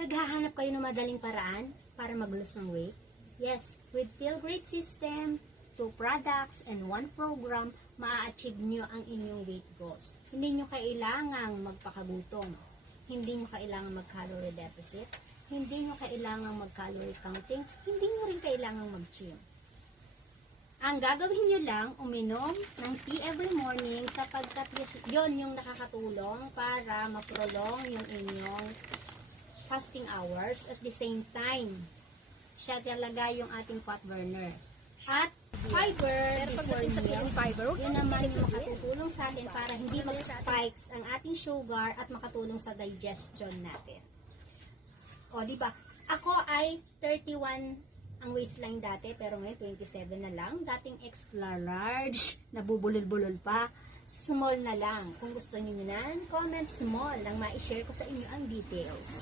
Naghahanap kayo ng madaling paraan para mag-lose ng weight? Yes, with Feel Great System, 2 products, and 1 program, maa-achieve nyo ang inyong weight goals. Hindi nyo kailangang magpakagutom. Hindi nyo kailangang mag-calorie deficit. Hindi nyo kailangang mag-calorie counting. Hindi nyo rin kailangang mag-gym. Ang gagawin nyo lang, uminom ng tea every morning sapagkat yon yung nakakatulong para ma-prolong yung inyong fasting hours. At the same time, siya talaga yung ating fat burner. At fiber, before meals, yun naman yung makatutulong sa atin para hindi mag-spikes ang ating sugar at makatulong sa digestion natin. O, di ba? Ako ay 31 ang waistline dati, pero ngayon 27 na lang. Dating extra large, nabubulol-bulol pa. Small na lang. Kung gusto niyo nan, comment small nang ma-share ko sa inyo ang details.